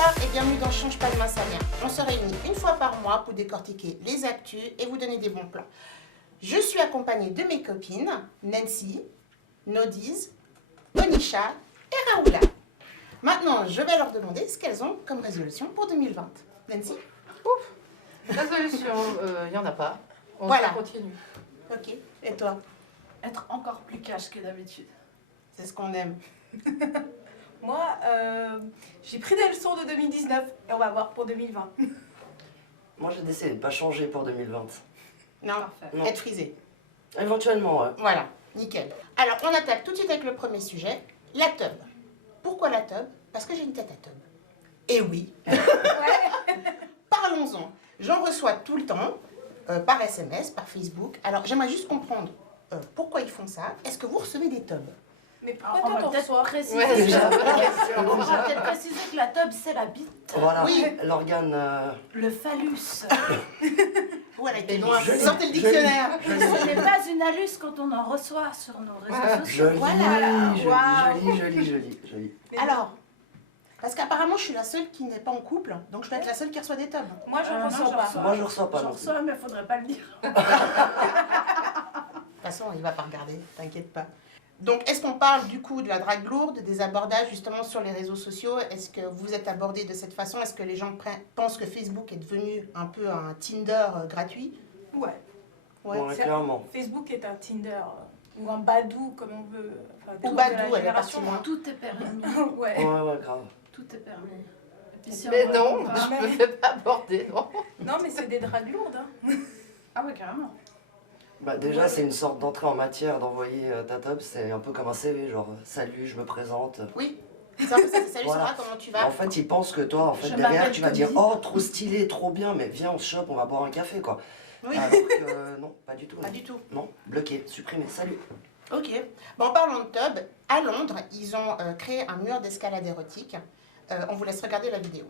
Bonsoir et bienvenue dans Change pas demain ça vient. On se réunit une fois par mois pour décortiquer les actus et vous donner des bons plans. Je suis accompagnée de mes copines Nancy, Nodiz, Onisha et Raoula. Maintenant, je vais leur demander ce qu'elles ont comme résolution pour 2020. Nancy? Ouf. Résolution, il n'y en a pas. On continue. Ok. Et toi? Être encore plus cash que d'habitude. C'est ce qu'on aime. Moi, j'ai pris des leçons de 2019 et on va voir pour 2020. Moi, j'ai décidé de ne pas changer pour 2020. Non, Non. être frisé. Éventuellement, ouais. Voilà, nickel. Alors, on attaque tout de suite avec le premier sujet, la tub. Pourquoi la tub? Parce que j'ai une tête à tub. Et oui. Parlons-en. J'en reçois tout le temps, par SMS, par Facebook. Alors, j'aimerais juste comprendre pourquoi ils font ça. Est-ce que vous recevez des tubs? Mais Alors, pourquoi on va toi, peut-être préciser, Ouais, on va peut-être préciser que la tub, c'est la bite. Voilà, Oui. l'organe... Le phallus. Voilà, était loin. Joli, Sortez le dictionnaire. Ce n'est pas une alus quand on en reçoit sur nos réseaux sociaux. Joli, joli. Alors, parce qu'apparemment, je suis la seule qui n'est pas en couple, donc je dois être la seule qui reçoit des tubs. Moi, je ne non, reçois pas. Moi, je reçois pas. J'en non plus. reçois, mais il ne faudrait pas le dire. De toute façon, il va pas regarder, t'inquiète pas. Donc, est-ce qu'on parle du coup de la drague lourde, des abordages justement sur les réseaux sociaux? Est-ce que vous êtes abordés de cette façon? Est-ce que les gens pensent que Facebook est devenu un peu un Tinder gratuit? Ouais. Ouais, clairement. Facebook est un Tinder ou un Badoo, comme on veut. Enfin, Ou tout Badoo, de la elle est génération. partie loin. Tout est permis. Ouais. Ouais, grave. Tout est permis. Et puis, si Mais on non, répond pas- je me fais pas aborder, non. Non, mais c'est des dragues lourdes. Hein. Ah ouais, carrément. Bah, déjà, c'est une sorte d'entrée en matière d'envoyer ta tub. C'est un peu comme un CV, genre salut, je me présente. Oui, c'est un peu ça, c'est salut Voilà. Sarah, comment tu vas? En fait, ils pensent que toi, en fait, Je derrière, m'appelle tu vas dire Toby. oh, trop stylé, trop bien, mais viens, on se chope, on va boire un café, quoi. Oui, Alors que non, pas du tout. pas du tout. Non, bloqué, supprimé, salut. Ok. Bon, en parlant de tub, à Londres, ils ont créé un mur d'escalade érotique. On vous laisse regarder la vidéo.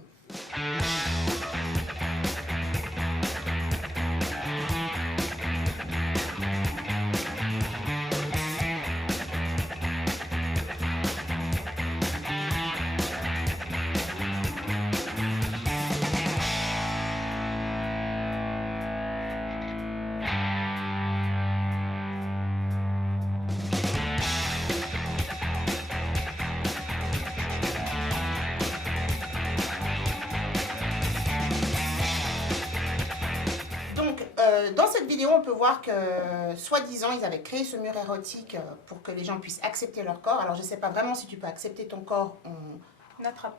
Donc, dans cette vidéo, on peut voir que, soi-disant, ils avaient créé ce mur érotique pour que les gens puissent accepter leur corps. Alors, je ne sais pas vraiment si tu peux accepter ton corps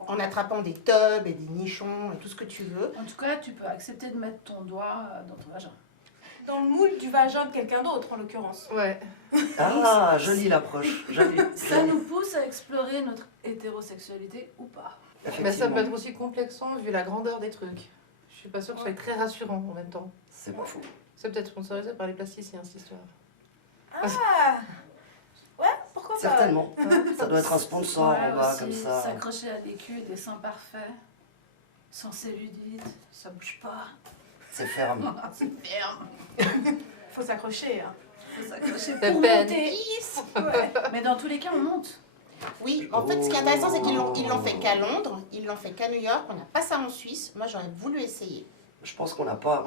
en attrapant des tubs et des nichons et tout ce que tu veux. En tout cas, tu peux accepter de mettre ton doigt dans ton vagin. Dans le moule du vagin de quelqu'un d'autre, en l'occurrence. Ouais. Ah, jolie l'approche, jolie. Ça nous pousse à explorer notre hétérosexualité ou pas. Mais ça peut être aussi complexant vu la grandeur des trucs. Je suis pas sûre que ce soit très rassurant en même temps. C'est pas fou. C'est peut-être sponsorisé par les plasticiens, cette histoire. Ah ouais, pourquoi pas? Certainement. Ça doit être un sponsor Ouais, en bas, aussi, comme ça. s'accrocher à des culs et des seins parfaits, sans cellulite, ça bouge pas. C'est ferme. C'est ferme. Faut s'accrocher. Hein. Faut s'accrocher C'est pour peine. monter. Ouais. Mais dans tous les cas, on monte. Oui, en fait, ce qui est intéressant, c'est qu'ils l'ont fait qu'à Londres, ils l'ont fait qu'à New York, on n'a pas ça en Suisse. Moi, j'aurais voulu essayer. Je pense qu'on n'a pas,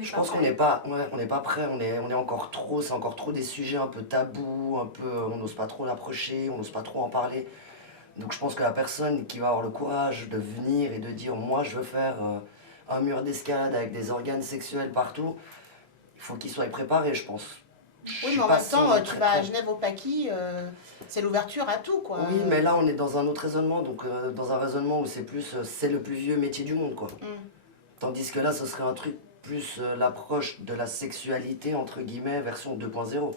je pense qu'on n'est pas, on n'est pas prêt. On est encore trop, c'est encore trop des sujets un peu tabous, un peu, on n'ose pas trop l'approcher, on n'ose pas trop en parler. Donc je pense que la personne qui va avoir le courage de venir et de dire moi je veux faire un mur d'escalade avec des organes sexuels partout, il faut qu'il soit préparé, je pense. Oui, mais en même temps, tu vas à Genève au Paquis, c'est l'ouverture à tout, quoi. Oui, mais là on est dans un autre raisonnement, donc dans un raisonnement où c'est plus, c'est le plus vieux métier du monde, quoi. Tandis que là, ce serait un truc plus l'approche de la sexualité, entre guillemets, version 2.0.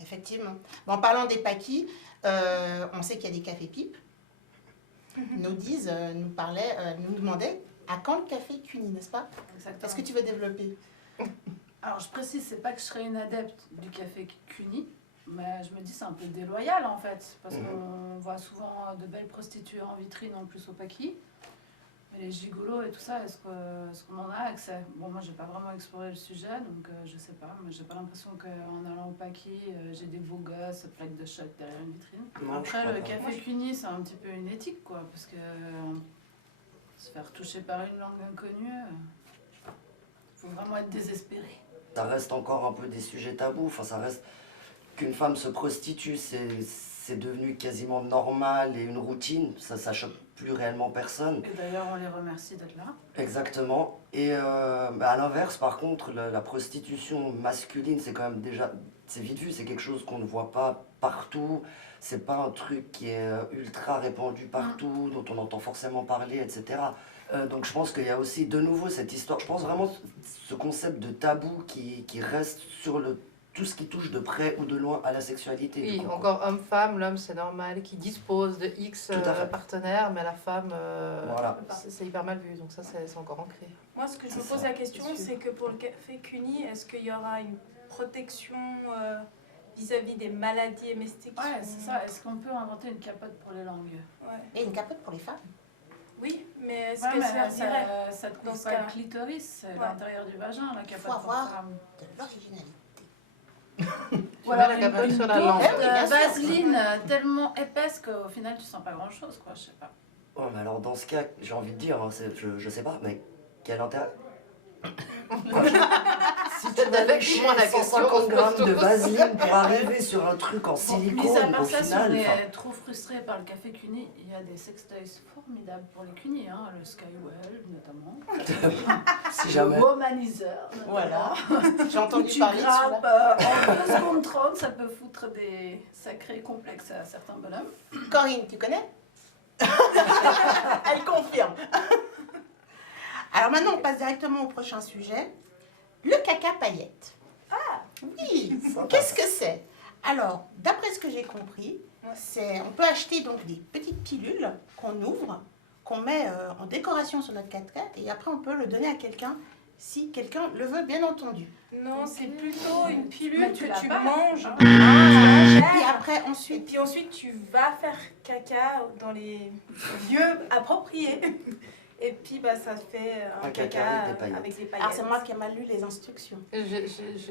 Effectivement. Bon, en parlant des Paquis, on sait qu'il y a des cafés pipes. Nodiz nous demandait à quand le café Cuny, n'est-ce pas? Exactement. Est-ce que tu veux développer? Alors, je précise, c'est pas que je serais une adepte du café Cuny, mais je me dis c'est un peu déloyal en fait, parce qu'on voit souvent de belles prostituées en vitrine en plus au Paquis. Mais les gigolos et tout ça, est-ce qu'on en a accès? Bon, moi, j'ai pas vraiment exploré le sujet, donc je sais pas. Mais j'ai pas l'impression qu'en allant au Paquis, j'ai des beaux gosses, plaques de choc derrière une vitrine. Non, Après, je le crois pas. café Cuny, c'est un petit peu une éthique, quoi, parce que Se faire toucher par une langue inconnue, faut vraiment être désespéré. Ça reste encore un peu des sujets tabous. Enfin, ça reste qu'une femme se prostitue, c'est devenu quasiment normal et une routine. Ça choque plus réellement personne. Et d'ailleurs, on les remercie d'être là. Exactement. Et à l'inverse, par contre, la prostitution masculine, c'est quand même déjà, c'est vite vu, c'est quelque chose qu'on ne voit pas partout. C'est pas un truc qui est ultra répandu partout, dont on entend forcément parler, etc. Donc je pense qu'il y a aussi de nouveau cette histoire, je pense vraiment ce concept de tabou qui reste sur tout ce qui touche de près ou de loin à la sexualité. Oui, du coup, encore homme-femme, l'homme c'est normal, qui dispose de X Tout à fait. partenaires, mais la femme, Voilà. c'est hyper mal vu, donc ça c'est encore ancré. Moi, ce que je me C'est pose ça. la question, C'est sûr. c'est que pour le café CUNY, est-ce qu'il y aura une protection vis-à-vis des maladies domestiques? Ouais, c'est ça. Est-ce qu'on peut inventer une capote pour les langues? Ouais. Et une capote pour les femmes. Oui, mais est-ce Ouais, que mais ça dirait ça te dans couvre ce pas cas-là? le clitoris, c'est Ouais. l'intérieur du vagin, la capote Faut pour avoir- femme. De l'originalité. Tu mets la capote sur la langue. Eh oui, bien sûr. Vaseline tellement épaisse qu'au final tu sens pas grand chose, quoi, je sais pas. Ouais, mais alors dans ce cas, j'ai envie de dire, hein, je sais pas, mais quel intérêt? Si tu vas Avec lâcher moi, la question, 150 on se grammes pose de tous. vaseline pour arriver sur un truc en Mis à silicone, part au ça, si on final, enfin, est trop frustré par le café CUNY, il y a des sextoys formidables pour les CUNY, hein, le Skywell notamment. si jamais. Le Womanizer, notamment. Voilà. J'ai Où entendu tu parler de celui-là. grappes en 2 secondes 30, ça peut foutre des sacrés complexes à certains bonhommes. Corinne, tu connais? Elle confirme. Alors maintenant, on passe directement au prochain sujet. Le caca paillette. Ah oui, qu'est-ce que c'est? Alors, d'après ce que j'ai compris, on peut acheter donc des petites pilules qu'on ouvre, qu'on met en décoration sur notre caca et après on peut le donner à quelqu'un si quelqu'un le veut, bien entendu. Non, c'est plutôt une pilule Mais tu que l'as tu pas. manges. Ah. Et Et puis après, Et ensuite, puis ensuite, tu vas faire caca dans les lieux appropriés. Et puis, bah, ça fait un caca caca avec des paillettes. avec des alors paillettes. c'est moi qui ai mal lu les instructions. J'ai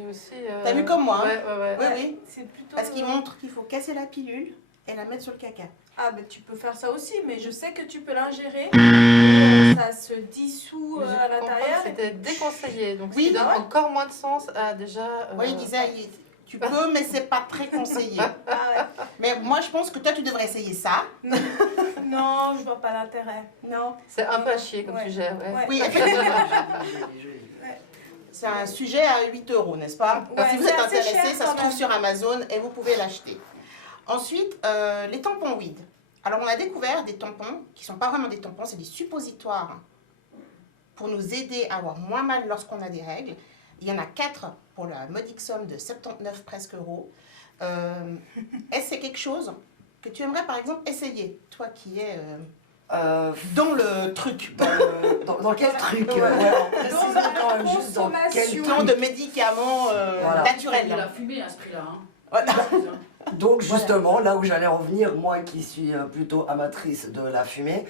aussi... T'as vu comme moi, hein? Ouais, ouais, ouais. Oui, Ouais, oui, c'est plutôt... parce qu'il montre qu'il faut casser la pilule et la mettre sur le caca. Ah, bah, tu peux faire ça aussi, mais je sais que tu peux l'ingérer. Ça se dissout Mais j'ai à cru comprendre l'intérieur. que c'était déconseillé, donc Oui, ce qui donne ouais. encore moins de sens à déjà... Oui, il disait, tu peux, mais c'est pas très conseillé. Ah, Mais moi, je pense que toi, tu devrais essayer ça. ouais. Non, je vois pas l'intérêt. Non. C'est un peu à chier comme Ouais. sujet, ouais. Ouais. Oui, effectivement. Joli, joli. C'est un sujet à 8 €, n'est-ce pas? Ouais, Si vous c'est êtes assez intéressé, cher ça quand se trouve même. sur Amazon et vous pouvez l'acheter. Ensuite, les tampons weed. Alors, on a découvert des tampons qui ne sont pas vraiment des tampons, c'est des suppositoires pour nous aider à avoir moins mal lorsqu'on a des règles. Il y en a 4 pour la modique somme de 79 presque euros. Est-ce que c'est quelque chose que tu aimerais, par exemple, essayer? Toi qui es dans le truc. Dans quel truc Ouais. Précisément, juste dans quel consommation. Plan truc. de médicaments Voilà. naturels. Il a fumé à ce prix-là. Hein. Voilà. Donc justement, là où j'allais en venir, moi qui suis plutôt amatrice de la fumée,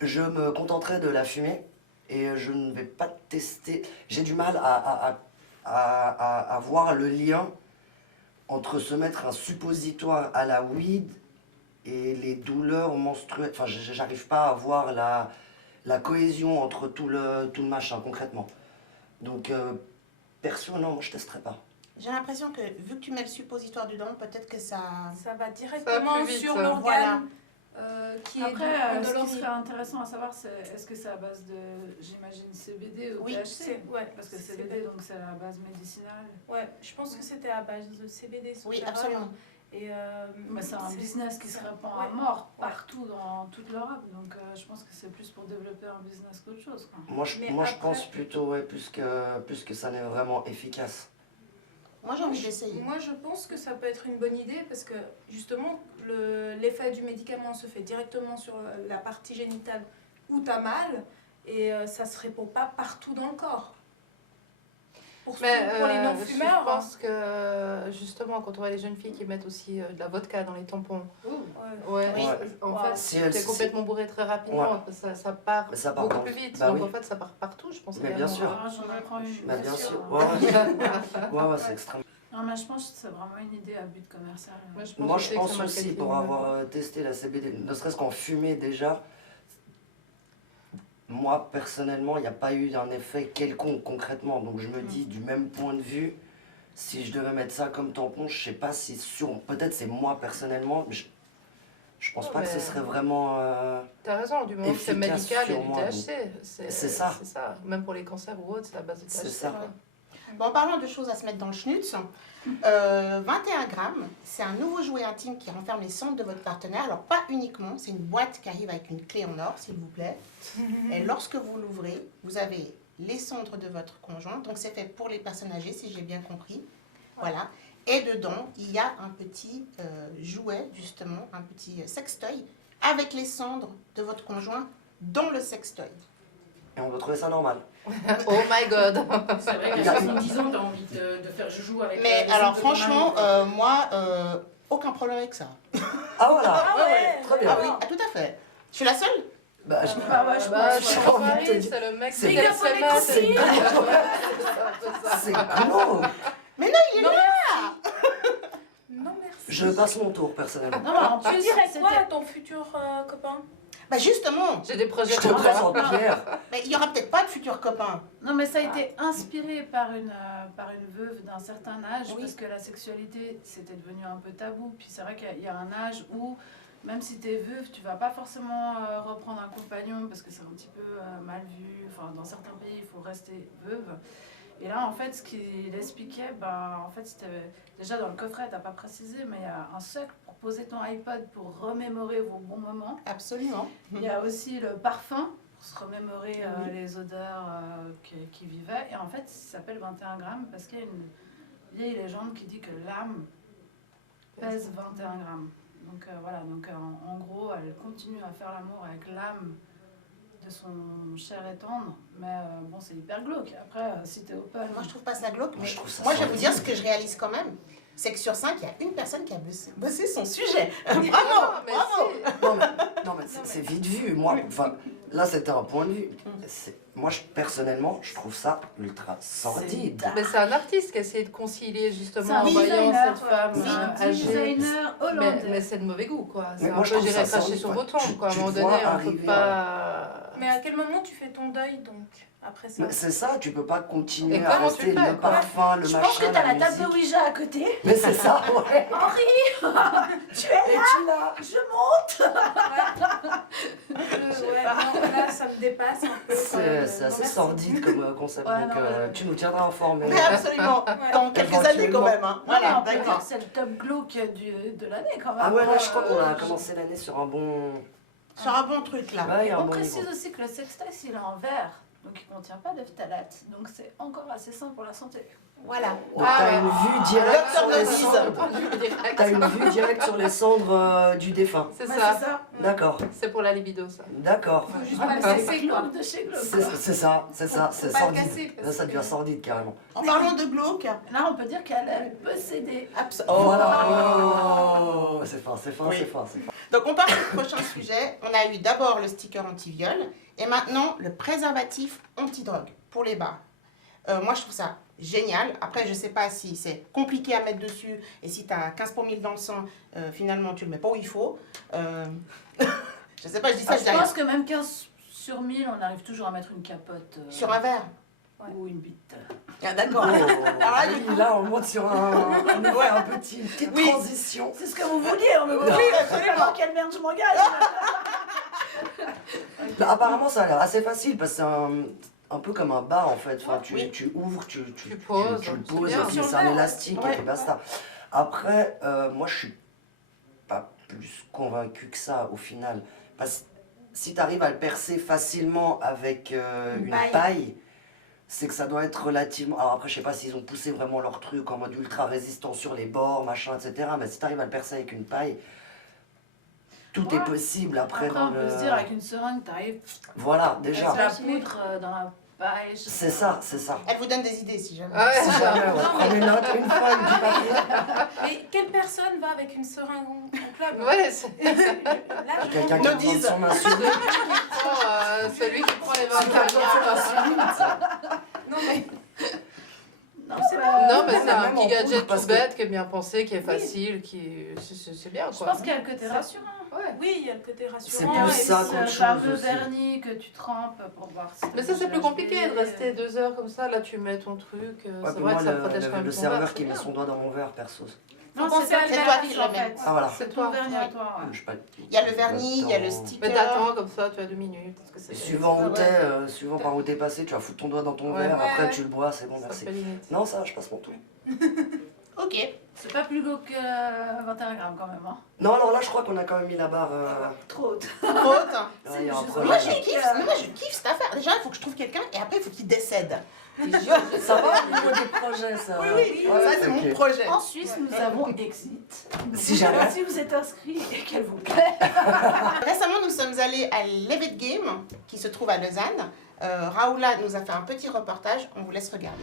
je me contenterai de la fumée et je ne vais pas tester. J'ai du mal à voir le lien entre se mettre un suppositoire à la weed et les douleurs menstruelles. Enfin, j'arrive pas à voir la cohésion entre tout le machin concrètement. Donc, perso, non, moi je testerai pas. J'ai l'impression que vu que tu mets le suppositoire dedans, peut-être que ça... Ça va directement plus vite, sur voilà. l'organe qui est Après, ce qui endolori. serait intéressant à savoir, c'est est-ce que c'est à base de, j'imagine, CBD ou Oui, THC? Ouais, Parce que CBD, donc c'est à base médicinale. Ouais, je pense que c'était à base de CBD. sauf Oui, erreur. absolument. Et Mais c'est un business qui se répand à ouais. mort Ouais. partout dans toute l'Europe. Donc je pense que c'est plus pour développer un business qu'autre chose, quoi. Moi, je Mais pense après- plutôt, ouais, plus que ça n'est vraiment efficace. Moi, j'ai envie d'essayer. Moi, je pense que ça peut être une bonne idée parce que justement, l'effet du médicament se fait directement sur la partie génitale où tu as mal et ça se répand pas partout dans le corps. Pour les Je non-fumeurs, hein. pense que justement, quand on voit les jeunes filles qui mettent aussi de la vodka dans les tampons, ouais. ouais, Oui. en Wow. fait, Si elles- t'es complètement bourré très rapidement, ça part Mais ça part beaucoup dans- plus vite. bah donc oui. en fait, ça part partout, je pense. Mais bien également. sûr. Ah, j'en apprends une. Bah, bien sûr. hein. Ouais, c'est extrême. Non, mais je pense que c'est vraiment une idée à but commercial. Ouais, je pense Moi, aussi je que pense c'est aussi, pour marketing, avoir testé la CBD, ne serait-ce qu'en fumée déjà, moi, personnellement, il n'y a pas eu un effet quelconque concrètement. Donc je me dis, du même point de vue, si je devais mettre ça comme tampon, je sais pas si peut-être c'est moi personnellement, mais je pense pas que ce serait vraiment... T'as raison, du moment que c'est efficace médical et sur du moi, THC. C'est ça. C'est ça. Même pour les cancers ou autres, c'est à base de THC. C'est ça. quoi. Bon, en parlant de choses à se mettre dans le schnutz, 21 grammes, c'est un nouveau jouet intime qui renferme les cendres de votre partenaire. Alors, pas uniquement, c'est une boîte qui arrive avec une clé en or, s'il vous plaît. Et lorsque vous l'ouvrez, vous avez les cendres de votre conjoint. Donc, c'est fait pour les personnes âgées, si j'ai bien compris. Voilà. Et dedans, il y a un petit jouet, justement, un petit sextoy, avec les cendres de votre conjoint dans le sextoy. Et on doit trouver ça normal. Oh my god. C'est vrai qu'à 70 ans, t'as envie de faire joujou avec Mais les alors, cendres de ton franchement, mari. moi, aucun problème avec ça. Ah voilà. Ah ouais, Très bien. Ah oui, ah, tout à fait. Je suis la seule? Bah, Bah ouais, je Bah, pense. je j'ai pense envie de te pareil, dire. c'est le mec C'est qui bien a pour les ses c'est mains, glauque. C'est glauque. Mais non, il est Non, là! Non, merci. Je passe mon tour personnellement. Non, mais en Tu plus, dirais quoi c'était- à ton futur copain? Bah justement, J'ai des projets Je te pour toi. présente Pierre. mais il n'y aura peut-être pas de futur copain. Non, mais ça a été inspiré par une veuve d'un certain âge, Oui. parce que la sexualité, c'était devenu un peu tabou. Puis c'est vrai qu'il y a un âge où, même si tu es veuve, tu vas pas forcément reprendre un compagnon, parce que c'est un petit peu mal vu. Enfin, dans certains pays, il faut rester veuve. Et là, en fait, ce qu'il expliquait, en fait, c'était déjà dans le coffret, t'as pas précisé, mais il y a un socle pour poser ton iPod pour remémorer vos bons moments. Absolument. Il y a aussi le parfum pour se remémorer Oui. les odeurs qui vivaient. Et en fait, ça s'appelle 21 grammes parce qu'il y a une vieille légende qui dit que l'âme pèse 21 grammes. Donc voilà, donc en gros, elle continue à faire l'amour avec l'âme de son cher et tendre. Mais bon, c'est hyper glauque. Après, si t'es open... Moi, je trouve pas ça glauque, Moi, mais je trouve ça moi, je vais vous dire ce sordide. que je réalise quand même. C'est que sur 5, il y a une personne qui a bossé son sujet. Bravo, Non, mais bravo. si. Non mais c'est vite vu. Moi, enfin, là c'était un point de vue. Moi, personnellement, je trouve ça ultra sordide. C'est Mais c'est un artiste qui a essayé de concilier C'est justement un en voyant designer, cette femme C'est un âgée. designer hollandais. Mais c'est de mauvais goût, quoi. C'est Mais un moi, peu je trouve j'irais ça cracher sordide, sur quoi. vos tombes, quoi. À un Tu moment te donné, vois on peut arriver pas... Mais à quel moment tu fais ton deuil donc après ça? Mais c'est ça, tu peux pas continuer Et à comment rester tu fais, le quoi parfum, le Je machin, pense que t'as la table de musique. Ouija à côté. Mais c'est ça, ouais. Henri, tu es Et tu l'as. je monte. Ouais, non, là ça me dépasse un peu. C'est Non, assez merci. sordide comme concept, Ouais, donc non, mais- tu nous tiendras informés. Mais absolument. Dans quelques années quand même. Hein. Voilà, on peut dire d'accord. que c'est le top glauque de l'année quand même. Ah ouais, là je crois qu'on a Euh, commencé l'année sur un bon... Sur un bon truc, là. Ouais, il y a un On bon précise niveau. aussi que le sextoy, il est en verre, donc il ne contient pas de phtalate, donc c'est encore assez sain pour la santé. Voilà. Donc Ah t'as ouais. une vue directe Docteur sur les Nodise. cendres. T'as une vue directe sur les cendres du défunt. C'est Ouais, ça. c'est ça. D'accord, C'est pour la libido, ça. d'accord. Faut juste Ah, pas mais le c'est casser quoi. glauque de chez glauque. C'est ça, c'est ça, Faut c'est pas le sordide. casser, parce Là ça devient que- sordide carrément. En parlant de glauque, Là, on peut dire qu'elle est possédée. Voilà. Oh, c'est fin, c'est fin, Oui. c'est fin, c'est fin. Donc on part sur le prochain sujet. On a eu d'abord le sticker anti-viol et maintenant le préservatif anti-drogue pour les bars. Moi je trouve ça génial. Après je sais pas si c'est compliqué à mettre dessus et si tu as 15 pour 1000 dans le sang, finalement tu le mets pas où il faut. Je sais pas, je dis ça, je dis Je rien. pense que même 15 sur 1000, on arrive toujours à mettre une capote Sur un verre. ou une bite. Ah, d'accord. Ah, oui, là on monte sur une petite Oui. transition. C'est ce que vous vouliez, on me Oui, absolument. quelle merde je m'engage. Là, apparemment ça a l'air assez facile parce que c'est un peu comme un bar en fait. Enfin, Oui. tu ouvres, tu poses, tu le c'est poses, bien. et puis Sur c'est un le verre, élastique ouais. et puis basta. Après, moi je suis pas plus convaincu que ça au final. Parce que si tu arrives à le percer facilement avec une paille. paille, c'est que ça doit être relativement... Alors après, je sais pas s'ils ont poussé vraiment leur truc en mode ultra résistant sur les bords, machin, etc. Mais si tu arrives à le percer avec une paille, tout Ouais. est possible après, Après, dans on peut le... se dire, avec une seringue, t'arrives, Voilà, déjà. la poudre dans la paille. je sais C'est pas. ça, c'est ça. Elle vous donne des idées si jamais. Ah ouais, Si jamais, ouais, prenez note, une feuille, du papier. Mais quelle personne va avec une seringue en club? Ouais, c'est Là, je Quelqu'un qui Nodise. prend son insuline. celui qui prend les C'est quelqu'un qui prend son 21 insuline, ça. Non mais Non, Je sais pas. Non, mais Même c'est un en petit poudre, gadget parce tout que- bête qui est bien pensé, qui est facile, qui c'est bien Je quoi. pense qu'il y a le côté rassurant. Ouais. Oui, il y a le côté C'est rassurant. plus et ça puis, qu'autre Le chose fameux aussi. vernis que tu trempes pour voir si... Mais ça, c'est plus compliqué de rester 2 heures comme ça. Là, tu mets ton truc. Ouais, C'est puis vrai moi, que ça protège quand même le ton serveur verre, qui c'est met bien. son doigt dans mon verre, perso. Non, Bon, c'est pas le c'est toi vernis qui en le mets. fait. Ah, voilà. C'est ton vernis à toi, ouais. Je sais pas, Il y a le vernis, il y a le Attends. sticker. Mais t'attends comme ça, tu as 2 minutes. Parce que c'est Suivant où Ouais. t'es, suivant par où t'es passé, tu vas foutre ton doigt dans ton Ouais. verre, après Ouais. tu le bois, c'est bon, ça merci. fait limite. Non, ça, je passe mon tour. Ok. C'est pas plus gros que 21 grammes quand même. Hein. Non, alors là, je crois qu'on a quand même mis la barre. Trop haute. Trop haute. Ouais, il y a un juste- projet. Moi je kiffe, moi je kiffe cette affaire. Déjà il faut que je trouve quelqu'un et après il faut qu'il décède. Ça va au niveau des projets, ça. Oui, Ouais, ça c'est ok. mon projet. En Suisse, nous avons Exit. Si jamais. Si vous êtes inscrit et qu'elle vous plaît. Récemment nous sommes allés à Levitt Game qui se trouve à Lausanne. Raoula nous a fait un petit reportage, on vous laisse regarder.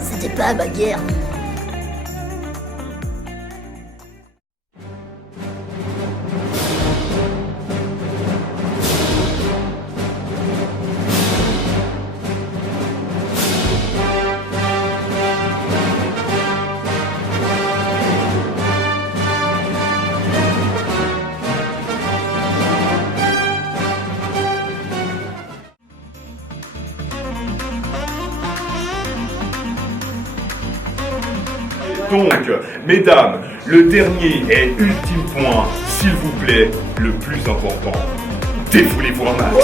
C'était pas ma guerre. Donc, mesdames, le dernier et ultime point, s'il vous plaît, le plus important. Défoulez-vous un max.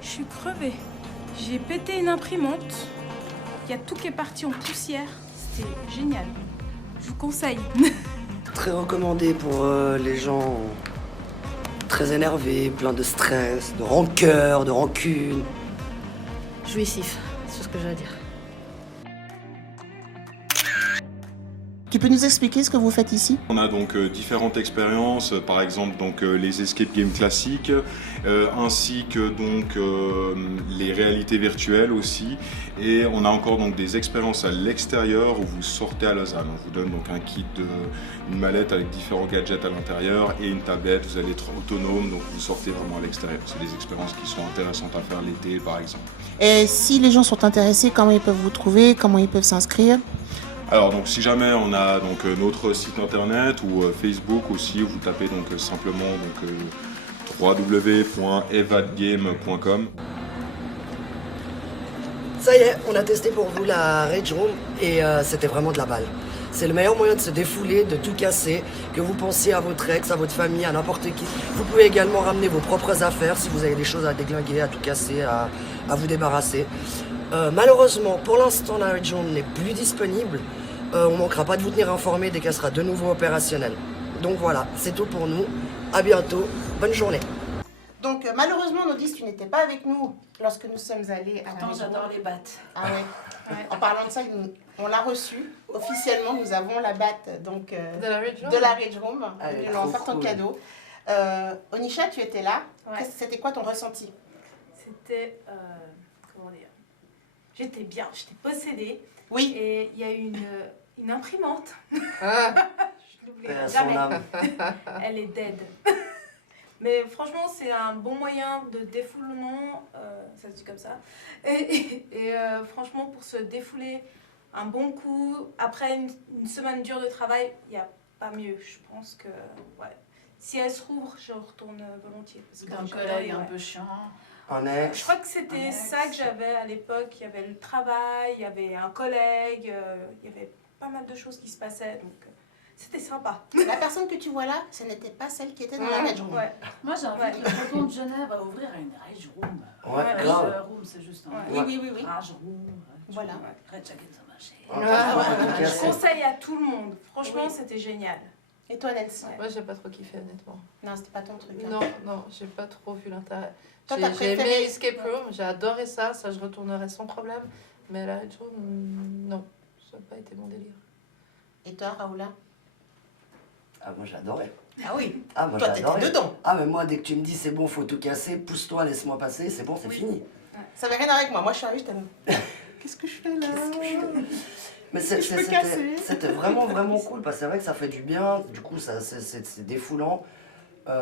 Je suis crevée. J'ai pété une imprimante. Il y a tout qui est parti en poussière. C'était génial. Je vous conseille. Très recommandé pour les gens très énervés, plein de stress, de rancœur, de rancune. Jouissif, c'est ce que j'ai à dire. Tu peux nous expliquer ce que vous faites ici? On a donc différentes expériences, par exemple donc les escape games classiques, ainsi que donc les réalités virtuelles aussi, et on a encore donc des expériences à l'extérieur où vous sortez à Lausanne. On vous donne donc un kit, une mallette avec différents gadgets à l'intérieur et une tablette. Vous allez être autonome, donc vous sortez vraiment à l'extérieur. C'est des expériences qui sont intéressantes à faire l'été, par exemple. Et si les gens sont intéressés, comment ils peuvent vous trouver? Comment ils peuvent s'inscrire? Alors donc si jamais on a donc notre site internet ou Facebook aussi, vous tapez donc simplement donc www.evadgame.com. Ça y est, on a testé pour vous la Rage Room et c'était vraiment de la balle. C'est le meilleur moyen de se défouler, de tout casser, que vous pensiez à votre ex, à votre famille, à n'importe qui. Vous pouvez également ramener vos propres affaires si vous avez des choses à déglinguer, à tout casser, à vous débarrasser. Malheureusement, pour l'instant, la Rage Room n'est plus disponible. On manquera pas de vous tenir informé dès qu'elle sera de nouveau opérationnelle. Donc voilà, c'est tout pour nous. À bientôt. Bonne journée. Donc malheureusement, Nodis, tu n'étais pas avec nous lorsque nous sommes allés à la Pourtant, Rage j'adore Room. les battes. Ah ouais. En parlant de ça, on l'a reçu. Officiellement, nous avons la batte donc, De la Rage Room. de la Rage Room. Elle est Nous allons trop faire ton cool. cadeau. Onisha, tu étais là. Ouais. C'était quoi ton ressenti? C'était. Comment dire? J'étais bien, j'étais possédée. Oui. Et il y a eu une imprimante. Ah, Je l'oublierai Paix à son jamais. âme. Elle est dead. Mais franchement, c'est un bon moyen de défoulement, ça se dit comme ça. Et franchement, pour se défouler un bon coup, après une semaine dure de travail, il n'y a pas mieux. Je pense que, ouais. Si elle se rouvre, je retourne volontiers. Parce que D'un j'adore, collègue un ouais. peu chiant. Un Je ex. crois que c'était Alex. ça que j'avais à l'époque. Il y avait le travail, il y avait un collègue, il y avait pas mal de choses qui se passaient. Donc C'était sympa. La personne que tu vois là, ce n'était pas celle qui était dans la Rage Room. Ouais. Moi, j'ai envie que le canton de Genève à ouvrir une Rage Room. Ouais, Rage grave. Room, c'est juste un Oui, oui, oui, oui. Rage Room. Voilà. Red Jacket the Machine. Je conseille à tout le monde. Franchement, c'était génial. Et toi, Nancy? Moi, j'ai pas trop kiffé, honnêtement. Non, c'était pas ton truc. hein. Non, non, j'ai pas trop vu l'intérêt. Toi, t'as J'ai aimé préféré- Escape Room, j'ai adoré ça, ça je retournerai sans problème. Mais la Red Room, non, ça n'a pas été mon délire. Et toi, Raoula? Ah, moi j'ai adoré. Ah oui. Ah, moi Toi, j'ai t'étais adoré. dedans. Ah, mais moi, dès que tu me dis c'est bon, faut tout casser, pousse-toi, laisse-moi passer, c'est bon, c'est fini. Ça n'avait rien à voir avec moi. Moi, je suis arrivée, j'étais... Qu'est-ce que je fais là? Mais Je peux casser. c'était vraiment, vraiment cool, parce que c'est vrai que ça fait du bien, du coup, c'est défoulant.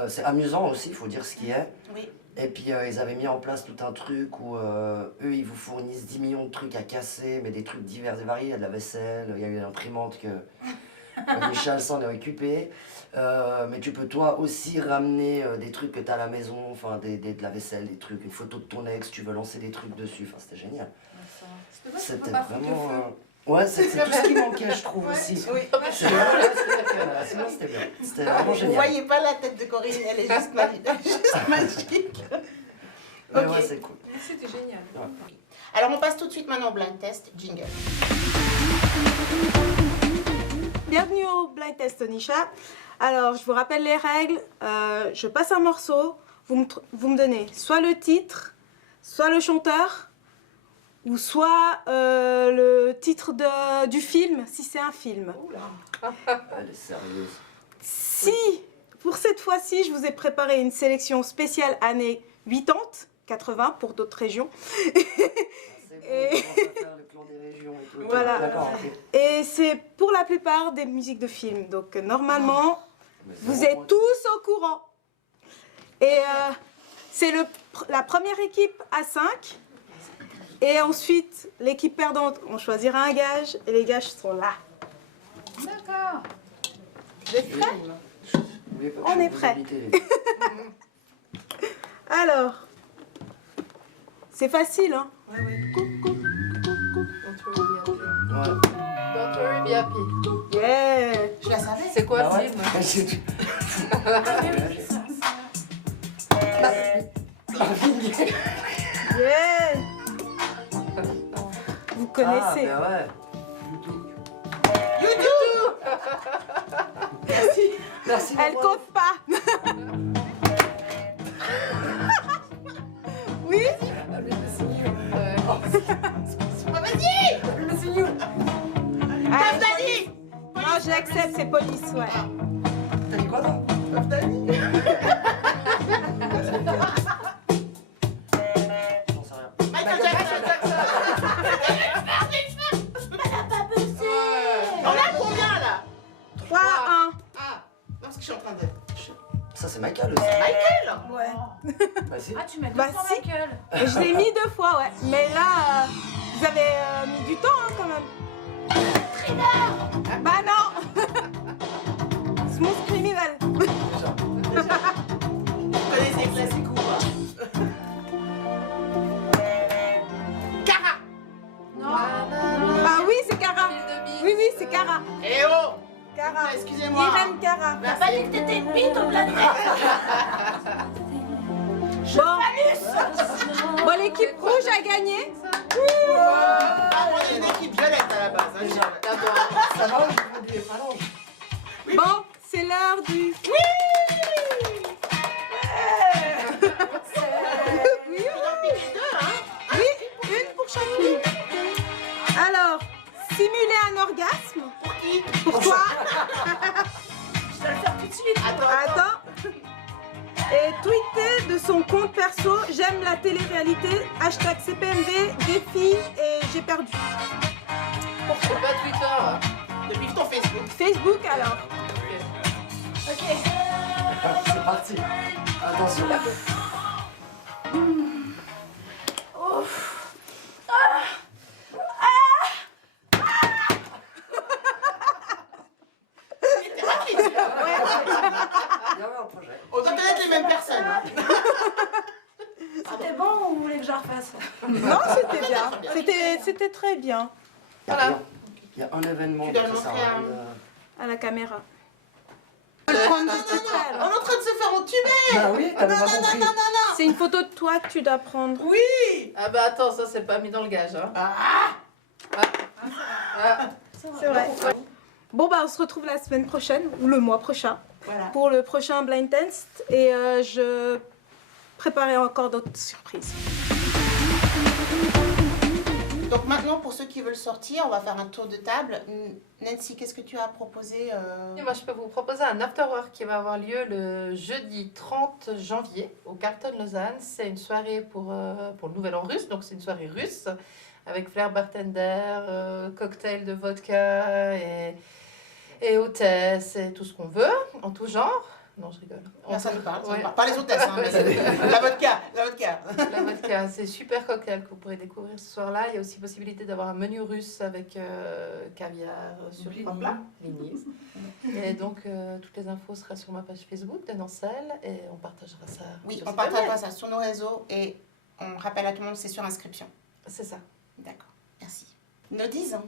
C'est amusant aussi, il faut dire ce qui est. Oui. Et puis ils avaient mis en place tout un truc où eux ils vous fournissent 10 millions de trucs à casser, mais des trucs divers et variés. Il y a de la vaisselle, il y a une imprimante que Michel s'en est occupé. Mais tu peux toi aussi ramener des trucs que tu as à la maison, enfin de la vaisselle, des trucs, une photo de ton ex, tu veux lancer des trucs dessus, enfin c'était génial. C'était pas ça, C'était pas foutre le vraiment. feu. Ouais, c'est tout ce qui manquait, je trouve Ouais. aussi. Oui. C'est vrai, c'était bien. C'était vraiment Vous génial. voyez pas la tête de Corinne, elle est juste magique. Juste magique. Mais Ok. ouais, c'est cool. Mais c'était génial. Alors, on passe tout de suite maintenant au blind test. Jingle. Bienvenue au Blind Test Onisha. Alors, je vous rappelle les règles. Je passe un morceau. Vous me donnez soit le titre, soit le chanteur, ou soit le titre du film, si c'est un film. Elle est sérieuse. Si, pour cette fois-ci, je vous ai préparé une sélection spéciale années 80, 80 pour d'autres régions. C'est bon, on commence à faire le plan des régions et tout. Voilà. D'accord, ok. Et c'est pour la plupart des musiques de films. Donc, normalement, Mais c'est vous bon, êtes moi, tous au courant. Et c'est la première équipe à 5. Et ensuite, l'équipe perdante, on choisira un gage. Et les gages sont là. D'accord. Vous êtes prêts? n'oubliez pas que On je est vous prêt. invite, les- Alors, c'est facile, hein? Don't Ouais. worry, be happy. Yeah! Je la savais. C'est quoi Ah le ouais film? Yeah! Vous connaissez. Ah, bah ouais. Merci. Elle maman. compte pas. Oui? Allez, non, j'accepte, c'est police, ouais. T'as dit quoi, toi? J'en sais rien. Michael Jackson. On a combien là? 3 à 1. Ah, non, parce que je suis en train de... Ça, c'est Michael aussi. Michael. Ouais. Bah, si. Ah, tu mets deux Bah, fois si. Michael. Et je l'ai mis 2 fois, ouais. Mais là, vous avez mis du temps, hein, quand même. Bah non. Smooth Criminal. Vous connaissez les classiques ou pas? Cara. Non. Ah oui, c'est Cara. Oui, oui, c'est Cara. Eh oh. Cara. Excusez-moi. Irène Cara. T'as pas dit que t'étais une bite au plat de Bon, l'équipe rouge a gagné. Ah, on est une équipe violette à la base. Hein, je- Ça va, je veux des phalanges. Bon, c'est l'heure du... Tu dois en piquer deux, hein? Oui, une pour chacune. Alors, simuler un orgasme. Pour qui? Pour toi. Je dois le faire tout de suite. Attends. Et tweeter de son compte perso, j'aime la télé-réalité, hashtag CPMV, défi et j'ai perdu. C'est pas Twitter. Depuis ton Facebook. Facebook alors. Ok. C'est parti. Attention. T'es rapide. Il y avait un projet. On doit connaître les mêmes personnes. Hein. C'était bon ou vous voulez que je la refasse? Non, c'était bien. C'était très bien. Il y a Voilà. rien. Il y a un événement. Tu dois donc le ça sert montrer à à- rien de- à la caméra. On est en train de se faire entuber. Bah oui, t'avais pas compris. C'est une photo de toi que tu dois prendre. Oui. Ah bah attends, ça c'est pas mis dans le gage. Hein. C'est vrai. Bon bah on se retrouve la semaine prochaine ou le mois prochain Voilà. pour le prochain blind test et je préparais encore d'autres surprises. Donc maintenant, pour ceux qui veulent sortir, on va faire un tour de table. Nancy, qu'est-ce que tu as proposé Et moi, je peux vous proposer un afterwork qui va avoir lieu le jeudi 30 janvier au Carlton Lausanne. C'est une soirée pour le Nouvel An russe, donc c'est une soirée russe avec flair bartender, cocktail de vodka et hôtesse et tout ce qu'on veut, en tout genre. Non, je rigole. Ça nous parle, ça Ouais. nous parle. Pas les hôtesses, hein, mais la vodka. La vodka, c'est super cocktail que vous pourrez découvrir ce soir-là. Il y a aussi possibilité d'avoir un menu russe avec caviar sur 3 plats. Lignise. Et donc, toutes les infos seront sur ma page Facebook de Nancel et on partagera ça. Oui, sur on ce partagera papier. ça sur nos réseaux et on rappelle à tout le monde, c'est sur inscription. C'est ça. D'accord, merci. Nodiz.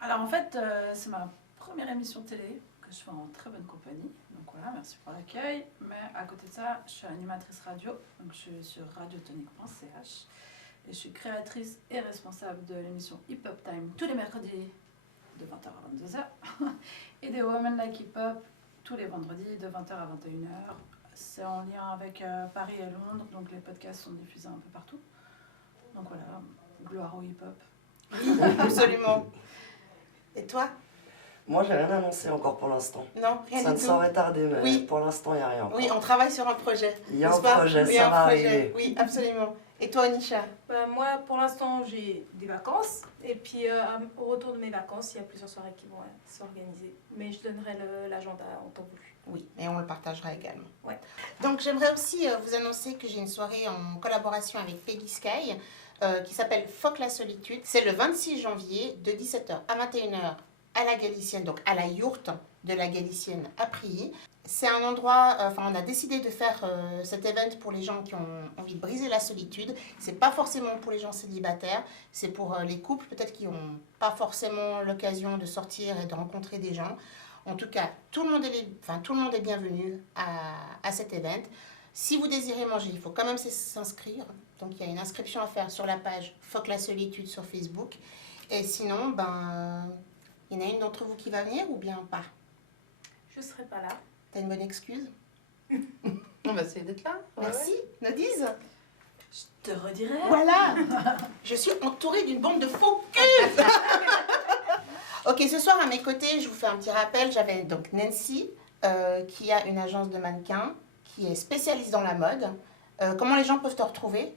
Alors en fait, c'est ma première émission télé que je fais en très bonne compagnie. Donc voilà, merci pour l'accueil. Mais à côté de ça, je suis animatrice radio. Donc je suis sur radiotonique.ch. Et je suis créatrice et responsable de l'émission Hip Hop Time tous les mercredis de 20h à 22h. Et des Women Like Hip Hop tous les vendredis de 20h à 21h. C'est en lien avec Paris et Londres. Donc les podcasts sont diffusés un peu partout. Donc voilà, gloire au hip hop. Oui, absolument. Et toi? Moi, j'ai rien annoncé encore pour l'instant. Non, rien Ça du ne tout. saurait tarder, mais Oui. pour l'instant, il n'y a rien. Oui, on travaille sur un projet. Il y a n'est-ce un pas? projet, Oui, ça un va projet. arriver. Oui, absolument. Et toi, Nisha? Bah, moi, pour l'instant, j'ai des vacances. Et puis, au retour de mes vacances, il y a plusieurs soirées qui vont s'organiser. Mais je donnerai l'agenda en temps voulu. Oui, et on le partagera également. Ouais. Donc, j'aimerais aussi vous annoncer que j'ai une soirée en collaboration avec Peggy Sky qui s'appelle Fuck la solitude. C'est le 26 janvier de 17h à 21h à la Galicienne, donc à la yourte de la Galicienne à Prilly. C'est un endroit, on a décidé de faire cet event pour les gens qui ont envie de briser la solitude. C'est pas forcément pour les gens célibataires, c'est pour les couples peut-être qui n'ont pas forcément l'occasion de sortir et de rencontrer des gens. En tout cas, tout le monde est bienvenu à cet event. Si vous désirez manger, il faut quand même s'inscrire. Donc, il y a une inscription à faire sur la page Fuck la solitude sur Facebook. Et sinon, il y en a une d'entre vous qui va venir ou bien pas? Je ne serai pas là. T'as une bonne excuse? On va essayer d'être là. Merci. Nodiz? Je te redirai. Voilà. Je suis entourée d'une bande de faux culs. Ok, ce soir à mes côtés, je vous fais un petit rappel. J'avais donc Nancy, qui a une agence de mannequins, qui est spécialiste dans la mode. Comment les gens peuvent te retrouver?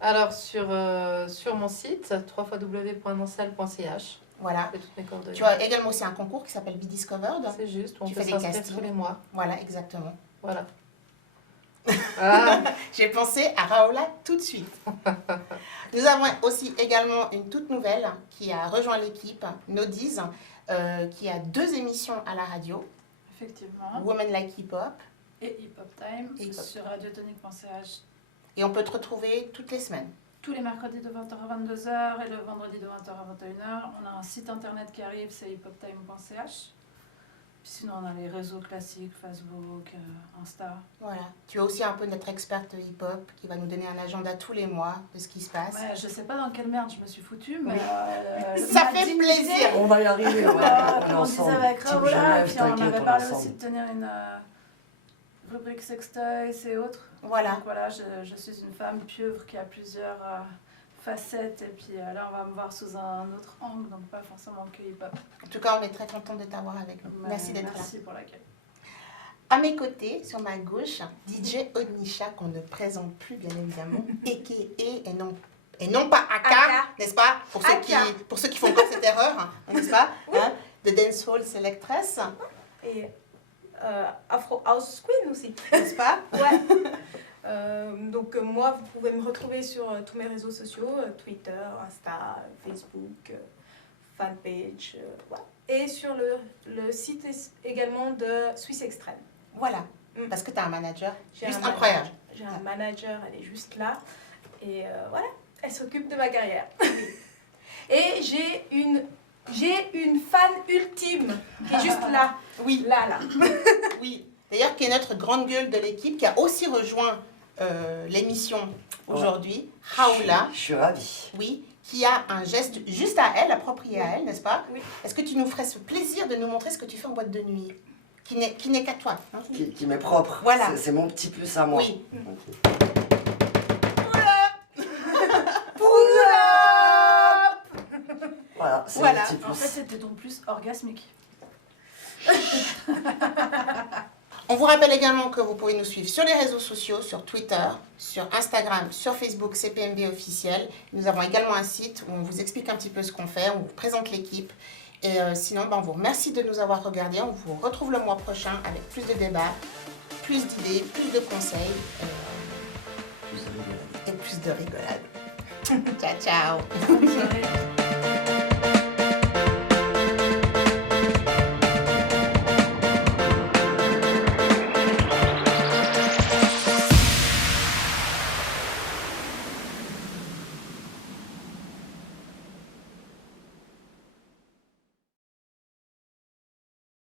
Alors, sur mon site, www.nancel.ch. Voilà. Et toutes mes coordonnées. Tu as également aussi un concours qui s'appelle Be Discovered. C'est juste, on Tu peut fais des s'inscrire castings. tous les mois. Voilà, exactement. Voilà. Ah. J'ai pensé à Raoula tout de suite. Nous avons aussi également une toute nouvelle qui a rejoint l'équipe, Nodiz, qui a 2 émissions à la radio. Effectivement. Women Like Hip Hop. Et Hip Hop Time Et Hip Hop sur radiotonique.ch. Et on peut te retrouver toutes les semaines. Tous les mercredis de 20h à 22h et le vendredi de 20h à 21h. On a un site internet qui arrive, c'est hiphoptime.ch. Puis sinon, on a les réseaux classiques, Facebook, Insta. Voilà. Tu es aussi un peu notre experte hip-hop qui va nous donner un agenda tous les mois de ce qui se passe. Ouais, je sais pas dans quelle merde je me suis foutue, mais... Ça fait plaisir. On va y arriver, on est Comme on ensemble. disait avec Team Raoula, Genève, puis on t'inquiète, avait on est parlé ensemble. aussi de tenir une rubrique sextoys et autres. Voilà. Donc voilà, je suis une femme pieuvre qui a plusieurs facettes, et puis là on va me voir sous un autre angle, donc pas forcément que hip-hop. En tout cas, on est très contente de t'avoir avec nous. Merci d'être là. Merci pour l'accueil. À mes côtés, sur ma gauche, DJ Odnisha, qu'on ne présente plus bien évidemment, a.k.a. et non pas Aka, n'est-ce pas, pour ceux qui font encore cette erreur, n'est-ce pas, hein, de Dancehall Selectress. Et Afro House Queen aussi. N'est-ce pas? Ouais. Donc moi, vous pouvez me retrouver sur tous mes réseaux sociaux, Twitter, Insta, Facebook, fanpage, voilà. Et sur le site également de Swiss Extreme. Voilà, parce que tu as un manager J'ai juste un incroyable. J'ai un manager, elle est juste là. Et voilà, elle s'occupe de ma carrière. Et j'ai une J'ai une fan ultime qui est juste là. Oui. Là. Oui. D'ailleurs, qui est notre grande gueule de l'équipe, qui a aussi rejoint l'émission aujourd'hui, Haoula. Je suis ravie. Oui, qui a un geste juste à elle, approprié à elle, n'est-ce pas? Oui. Est-ce que tu nous ferais ce plaisir de nous montrer ce que tu fais en boîte de nuit? Qui n'est qu'à toi. Hein? Qui m'est propre. Voilà. C'est mon petit plus à moi. Oui. Voilà, c'est Voilà. mon petit plus. En fait, c'était ton plus orgasmique. On vous rappelle également que vous pouvez nous suivre sur les réseaux sociaux, sur Twitter, sur Instagram, sur Facebook, CPMB officiel. Nous avons également un site où on vous explique un petit peu ce qu'on fait, on vous présente l'équipe. Et sinon, on vous remercie de nous avoir regardés. On vous retrouve le mois prochain avec plus de débats, plus d'idées, plus de conseils et plus de rigolade. Ciao, ciao. Bonne soirée.